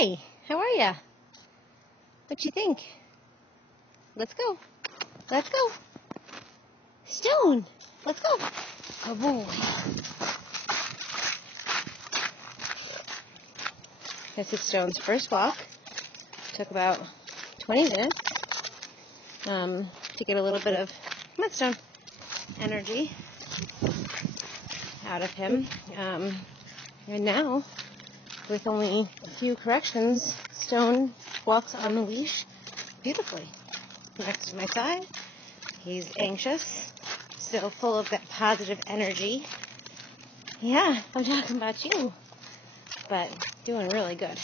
Hi, how are ya? What you think? Let's go. Let's go. Stone, let's go. Oh boy. This is Stone's first walk. Took about 20 minutes to get a little bit of Stone energy out of him. And now, with only a few corrections, Stone walks on the leash beautifully. Next to my side, he's anxious, still full of that positive energy. Yeah, I'm talking about you, but doing really good.